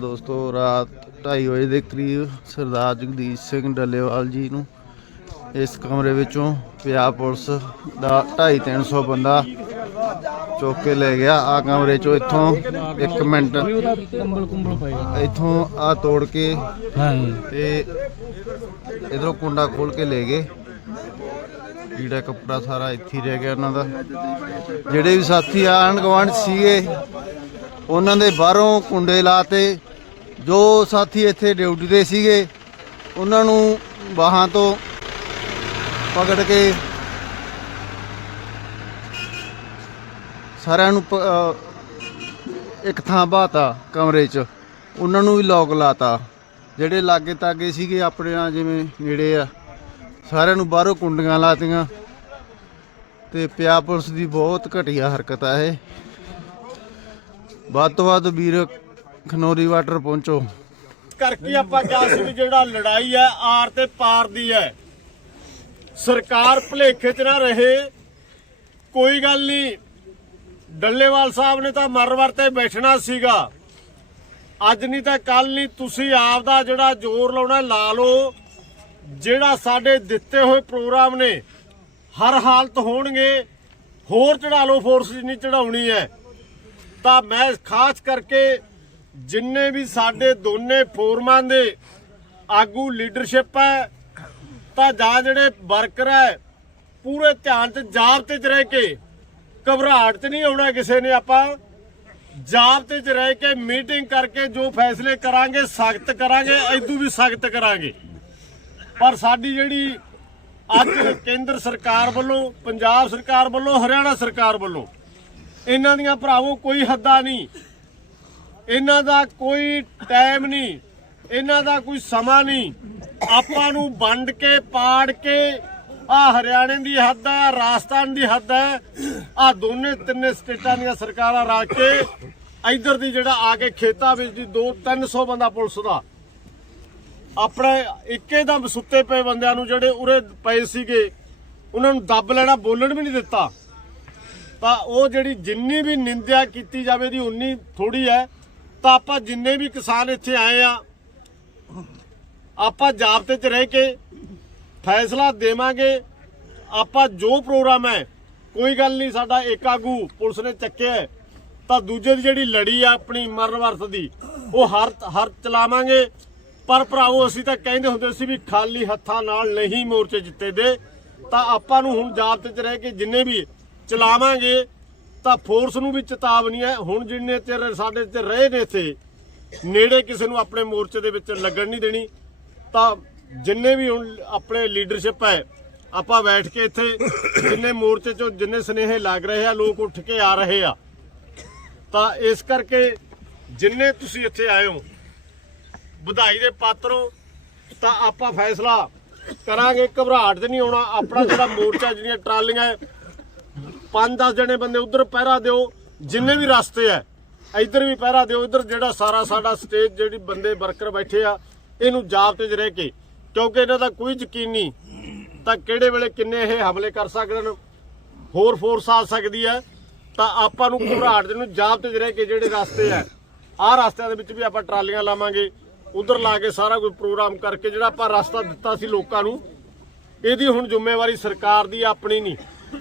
ਦੋਸਤੋ, ਰਾਤ 2:30 ਵਜੇ ਦੇ ਕਰੀਬ ਸਰਦਾਰ ਜਗਦੀਸ਼ ਸਿੰਘ ਡੱਲੇਵਾਲ ਜੀ ਨੂੰ ਇਸ ਕਮਰੇ ਵਿੱਚੋਂ ਪੰਜਾਬ ਪੁਲਿਸ ਦਾ 2.5 300 ਬੰਦਾ ਚੁੱਕ ਕੇ ਲੈ ਗਿਆ। ਆ ਕਮਰੇ ਚੋਂ ਇੱਥੋਂ 1 ਮਿੰਟ ਇੱਥੋਂ ਆ ਤੋੜ ਕੇ ਤੇ ਇਧਰੋਂ ਕੁੰਡਾ ਖੋਲ ਕੇ ਲੈ ਗਏ। ਜਿਹੜਾ ਕੱਪੜਾ ਸਾਰਾ ਇੱਥੇ ਰਹਿ ਗਿਆ ਉਹਨਾਂ ਦਾ। ਜਿਹੜੇ ਵੀ ਸਾਥੀ ਆਣ ਗਵਾਂਢ ਸੀਗੇ, ਉਹਨਾਂ ਦੇ ਬਾਹਰੋਂ ਕੁੰਡੇ ਲਾਤੇ ਜੋ ਸਾਥੀ ਇੱਥੇ ਡਿਊਟੀ ਤੇ ਸੀਗੇ, ਉਹਨਾਂ ਨੂੰ ਬਾਹਾਂ ਤੋਂ ਪਕੜ ਕੇ ਸਾਰਿਆਂ ਨੂੰ ਪ- ਇੱਕ ਥਾਂ ਬਾਤਾ ਕਮਰੇ 'ਚ। ਉਹਨਾਂ ਨੂੰ ਵੀ ਲੋਕ ਲਾਤਾ। ਜਿਹੜੇ ਲਾਗੇ ਤਾਗੇ ਸੀਗੇ ਆਪਣੇ ਨਾਲ ਜਿਵੇਂ ਨੇੜੇ ਆ, ਸਾਰਿਆਂ ਨੂੰ ਬਾਹਰੋਂ ਕੁੰਡੀਆਂ ਲਾਤੀਆਂ। ਤੇ ਪਿਆ ਪੁਲਿਸ ਦੀ ਬਹੁਤ ਘਟੀਆ ਹਰਕਤ ਆ ਇਹ। ਵੱਧ ਤੋਂ ਵੱਧ ਵੀਰ ਖਨੋਰੀ ਵਾਟਰ ਪਹੁੰਚੋ। ਕਰਕੇ ਆਪਾਂ ਕਿਹਾ ਸੀ ਵੀ ਜਿਹੜਾ ਲੜਾਈ ਹੈ, ਆਰ ਤੇ ਪਾਰ ਦੀ ਹੈ। ਸਰਕਾਰ ਭਲੇਖੇ 'ਚ ਨਾ ਰਹੇ। ਕੋਈ ਗੱਲ ਨਹੀਂ। ਡੱਲੇਵਾਲ ਸਾਹਿਬ ਨੇ ਤਾਂ ਮਰਵਰ ਤੇ ਬੈਠਣਾ ਸੀਗਾ। ਅੱਜ ਨਹੀਂ ਤਾਂ ਕੱਲ ਨਹੀਂ, ਤੁਸੀਂ ਆਪ ਦਾ ਜਿਹੜਾ ਜ਼ੋਰ ਲਾਉਣਾ, ਲਾ ਲਓ। ਜਿਹੜਾ ਸਾਡੇ ਦਿੱਤੇ ਹੋਏ ਪ੍ਰੋਗਰਾਮ ਨੇ, ਹਰ ਹਾਲਤ ਹੋਣਗੇ। ਹੋਰ ਚੜਾ ਲਓ ਫੋਰਸ ਜਿੰਨੀ ਚੜਾਉਣੀ ਹੈ। ਤਾਂ ਮੈਂ ਖਾਸ ਕਰਕੇ ਜਿੰਨੇ ਵੀ ਸਾਡੇ ਦੋਨੇ ਫੋਰਮਾਂ ਦੇ ਆਗੂ ਲੀਡਰਸ਼ਿਪ ਹੈ, ਤਾਂ ਜਾਂ ਜਿਹੜੇ ਵਰਕਰ ਹੈ, ਪੂਰੇ ਧਿਆਨ ਤੇ ਜਾਬਤੇ 'ਚ ਰਹਿ ਕੇ ਘਬਰਾਹਟ 'ਚ ਨਹੀਂ ਆਉਣਾ ਕਿਸੇ ਨੇ ਆਪਾਂ। ਜਾਬਤੇ 'ਚ ਰਹਿ ਕੇ ਮੀਟਿੰਗ ਕਰਕੇ ਜੋ ਫੈਸਲੇ ਕਰਾਂਗੇ, ਸਖਤ ਕਰਾਂਗੇ ਐਦੂ ਵੀ ਸਖਤ ਕਰਾਂਗੇ। ਪਰ ਸਾਡੀ ਜਿਹੜੀ ਅੱਜ ਕੇਂਦਰ ਸਰਕਾਰ ਵੱਲੋਂ, ਪੰਜਾਬ ਸਰਕਾਰ ਵੱਲੋਂ, ਹਰਿਆਣਾ ਸਰਕਾਰ ਵੱਲੋਂ, ਇਹਨਾਂ ਦੀਆਂ ਭਰਾਵੋ ਕੋਈ ਹੱਦਾਂ ਨਹੀਂ। ਇਹਨਾਂ ਦਾ ਕੋਈ ਟਾਈਮ ਨਹੀਂ, ਇਹਨਾਂ ਦਾ ਕੋਈ ਸਮਾਂ ਨਹੀਂ। ਆਪਾਂ ਨੂੰ ਵੰਡ ਕੇ, ਪਾੜ ਕੇ, ਆ ਹਰਿਆਣੇ ਦੀ ਹੱਦ ਹੈ ਰਾਜਸਥਾਨ ਦੀ ਹੱਦ ਹੈ, ਆ ਦੋਨੇ ਤਿੰਨੇ ਸਟੇਟਾਂ ਦੀਆਂ ਸਰਕਾਰਾਂ ਰਲ ਕੇ ਇੱਧਰ ਦੀ ਜਿਹੜਾ ਆ ਕੇ ਖੇਤਾਂ ਵਿੱਚ ਦੀ 2 300 ਬੰਦਾ ਪੁਲਿਸ ਦਾ। ਆਪਣੇ ਇੱਕੇ ਦਮ ਸੁੱਤੇ ਪਏ ਬੰਦਿਆਂ ਨੂੰ ਜਿਹੜੇ ਉਰੇ ਪਏ ਸੀਗੇ, ਉਹਨਾਂ ਨੂੰ ਦੱਬ ਲੈਣਾ, ਬੋਲਣ ਵੀ ਨਹੀਂ ਦਿੱਤਾ। ਤਾਂ ਉਹ ਜਿਹੜੀ ਜਿੰਨੀ ਵੀ ਨਿੰਦਿਆ ਕੀਤੀ ਜਾਵੇ ਦੀ ਉਨੀ ਥੋੜੀ ਹੈ। ਤਾਂ ਆਪਾਂ ਜਿੰਨੇ ਵੀ ਕਿਸਾਨ ਇੱਥੇ ਆਏ ਆ, ਆਪਾਂ ਜਾਬਤੇ 'ਚ ਰਹਿ ਕੇ ਫੈਸਲਾ ਦੇਵਾਂਗੇ। ਆਪਾਂ ਜੋ ਪ੍ਰੋਗਰਾਮ ਹੈ, ਕੋਈ ਗੱਲ ਨਹੀਂ, ਸਾਡਾ ਇੱਕ ਆਗੂ ਪੁਲਿਸ ਨੇ ਚੱਕਿਆ ਤਾਂ ਦੂਜੇ ਦੀ ਜਿਹੜੀ ਲੜੀ ਆ, ਆਪਣੀ ਮਰਨ ਵਰਤ ਦੀ, ਉਹ ਹਰ ਹਰ ਚਲਾਵਾਂਗੇ। ਪਰ ਭਰਾਵੋ, ਅਸੀਂ ਤਾਂ ਕਹਿੰਦੇ ਹੁੰਦੇ ਸੀ ਵੀ ਖਾਲੀ ਹੱਥਾਂ ਨਾਲ ਨਹੀਂ ਮੋਰਚੇ ਜਿੱਤੇ ਦੇ। ਤਾਂ ਆਪਾਂ ਨੂੰ ਹੁਣ ਜਾਬਤੇ 'ਚ ਰਹਿ ਕੇ ਜਿੰਨੇ ਵੀ ਚਲਾਵਾਂਗੇ ਤਾਂ ਫੋਰਸ ਨੂੰ ਵੀ ਚੇਤਾਵਨੀ ਹੈ। ਹੁਣ ਜਿੰਨੇ ਚਿਰ ਸਾਡੇ ਤੇ ਰਹੇ ਨੇ ਇੱਥੇ, ਨੇੜੇ ਕਿਸੇ ਨੂੰ ਆਪਣੇ ਮੋਰਚੇ ਦੇ ਵਿੱਚ ਲੱਗਣ ਨਹੀਂ ਦੇਣੀ, ਤਾਂ ਜਿੰਨੇ ਵੀ ਹੁਣ ਆਪਣੇ ਲੀਡਰਸ਼ਿਪ ਹੈ, ਆਪਾਂ ਬੈਠ ਕੇ ਇੱਥੇ ਜਿੰਨੇ ਮੋਰਚੇ ਚੋਂ ਜਿੰਨੇ ਸਨੇਹੇ ਲੱਗ ਰਹੇ ਆ, ਲੋਕ ਉੱਠ ਕੇ ਆ ਰਹੇ ਆ। ਤਾਂ ਇਸ ਕਰਕੇ ਜਿੰਨੇ ਤੁਸੀਂ ਇੱਥੇ ਆਏ ਹੋ, ਵਧਾਈ ਦੇ ਪਾਤਰੋ ਤਾਂ ਆਪਾਂ ਫੈਸਲਾ ਕਰਾਂਗੇ। ਘਬਰਾਹਟ 'ਚ ਨਹੀਂ ਆਉਣਾ। ਆਪਣਾ ਜਿਹੜਾ ਮੋਰਚਾ, ਜਿਹੜੀਆਂ ਟਰਾਲੀਆਂ ਹੈ, ਪੰਜ 10 ਜਣੇ ਬੰਦੇ ਉਧਰ ਪਹਿਰਾ ਦਿਓ ਜਿੰਨੇ ਵੀ ਰਸਤੇ ਐ ਇੱਧਰ ਵੀ ਪਹਿਰਾ ਦਿਓ ਇੱਧਰ ਜਿਹੜਾ ਸਾਰਾ ਸਾਡਾ ਸਟੇਜ ਜਿਹੜੀ ਬੰਦੇ ਵਰਕਰ ਬੈਠੇ ਆ ਇਹਨੂੰ ਜਾਬਤੇ 'ਚ ਰਹਿ ਕੇ ਕਿਉਂਕਿ ਇਹਨਾਂ ਦਾ ਕੋਈ ਯਕੀਨ ਨਹੀਂ ਤਾਂ ਕਿਹੜੇ ਵੇਲੇ ਕਿੰਨੇ ਇਹ ਹਮਲੇ ਕਰ ਸਕਦੇ ਨੇ ਹੋਰ ਫੋਰਸ ਆ ਸਕਦੀ ਹੈ ਤਾਂ ਆਪਾਂ ਨੂੰ ਘਬਰਾਹਟ ਦੇ ਨੂੰ ਜਾਬਤੇ 'ਚ ਰਹਿ ਕੇ ਜਿਹੜੇ ਰਸਤੇ ਆ ਆਹ ਰਸਤਿਆਂ ਦੇ ਵਿੱਚ ਵੀ ਆਪਾਂ ਟਰਾਲੀਆਂ ਲਾਵਾਂਗੇ ਉਧਰ ਲਾ ਕੇ ਸਾਰਾ ਕੋਈ ਪ੍ਰੋਗਰਾਮ ਕਰਕੇ ਜਿਹੜਾ ਆਪਾਂ ਰਸਤਾ ਦਿੱਤਾ ਸੀ ਲੋਕਾਂ ਨੂੰ ਇਹਦੀ ਹੁਣ ਜ਼ਿੰਮੇਵਾਰੀ ਸਰਕਾਰ ਦੀ ਆਪਣੀ ਨਹੀਂ।